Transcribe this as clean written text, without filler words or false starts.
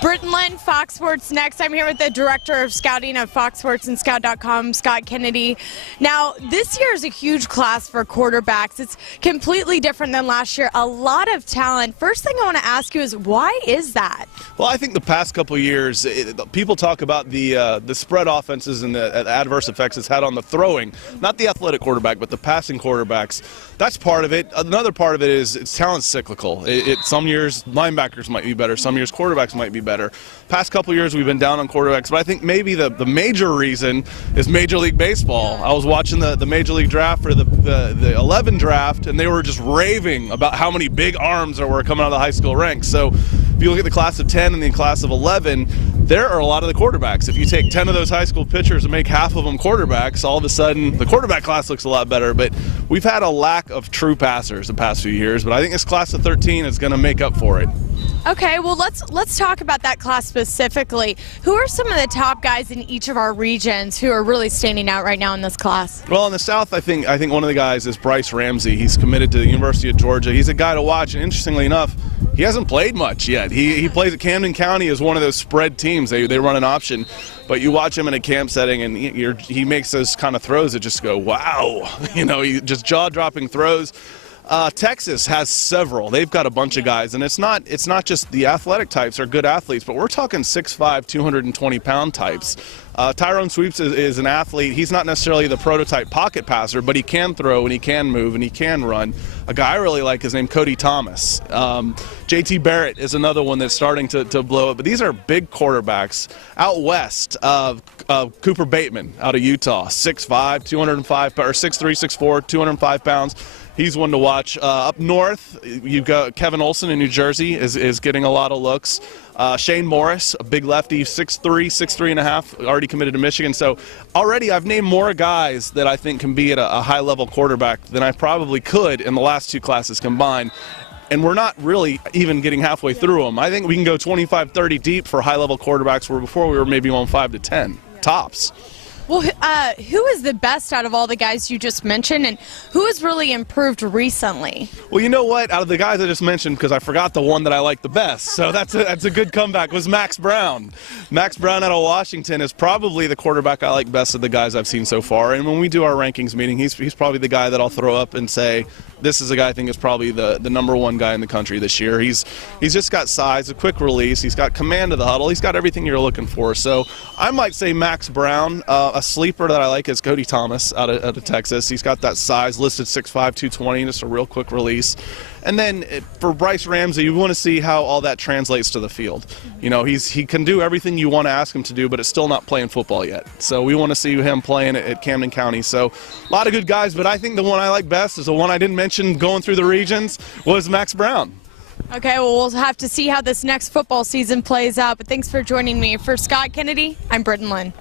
Britton, Lynn, Fox Sports Next. I'm here with the director of scouting of Fox Sports and Scout.com, Scott Kennedy. Now, this year is a huge class for quarterbacks. It's completely different than last year. A lot of talent. First thing I want to ask you is, why is that? Well, I think the past couple of years, people talk about the spread offenses and the adverse effects it's had on the throwing, not the athletic quarterback, but the passing quarterbacks. That's part of it. Another part of it is it's talent cyclical. Some years linebackers might be better, some years quarterbacks might be better. Past couple of years we've been down on quarterbacks, but I think maybe the major reason is Major League Baseball. I was watching the Major League draft for the 11 draft, and they were just raving about how many big arms there were coming out of the high school ranks. So if you look at the class of 10 and the class of 11, there are a lot of the quarterbacks. If you take 10 of those high school pitchers and make half of them quarterbacks, all of a sudden the quarterback class looks a lot better. But we've had a lack of true passers the past few years, but I think this class of 13 is going to make up for it. Okay, well, let's talk about that class specifically. Who are some of the top guys in each of our regions who are really standing out right now in this class? Well, in the South, I think one of the guys is Brice Ramsey. He's committed to the University of Georgia. He's a guy to watch, and interestingly enough, he hasn't played much yet. He plays at Camden County as one of those spread teams. They run an option, but you watch him in a camp setting, and he makes those kind of throws that just go, wow. He just jaw-dropping throws. Texas has several. They've got a bunch of guys, and it's not just the athletic types are good athletes, but we're talking 6'5", 220-pound types. Tyrone Swoopes is an athlete. He's not necessarily the prototype pocket passer, but he can throw and he can move and he can run. A guy I really like is named Cody Thomas. JT Barrett is another one that's starting to blow up. But these are big quarterbacks. Out west, Cooper Bateman out of Utah, 6'5", 205, or 6'3", 6'4", 205 pounds. He's one to watch. Up north, you've got Kevin Olsen in New Jersey is getting a lot of looks. Shane Morris, a big lefty, 6'3", 6'3 and a half, already committed to Michigan. So already I've named more guys that I think can be at a high-level quarterback than I probably could in the last two classes combined. And we're not really even getting halfway through them. I think we can go 25, 30 deep for high-level quarterbacks, where before we were maybe on 5 to 10 tops. Well, who is the best out of all the guys you just mentioned, and who has really improved recently? Well, you know what? Out of the guys I just mentioned, because I forgot the one that I like the best, so that's a good comeback, was Max Browne. Max Browne out of Washington is probably the quarterback I like best of the guys I've seen so far. And when we do our rankings meeting, he's probably the guy that I'll throw up and say, this is a guy I think is probably the #1 guy in the country this year. He's just got size, a quick release. He's got command of the huddle. He's got everything you're looking for. So I might say Max Browne. A sleeper that I like is Cody Thomas out of Texas. He's got that size, listed 6'5", 220, just a real quick release. And then for Brice Ramsey, you want to see how all that translates to the field. He can do everything you want to ask him to do, but it's still not playing football yet. So we want to see him playing at Camden County. So a lot of good guys, but I think the one I like best is the one I didn't mention going through the regions was Max Browne. Okay, well, we'll have to see how this next football season plays out, but thanks for joining me. For Scott Kennedy, I'm Britton, Lynn.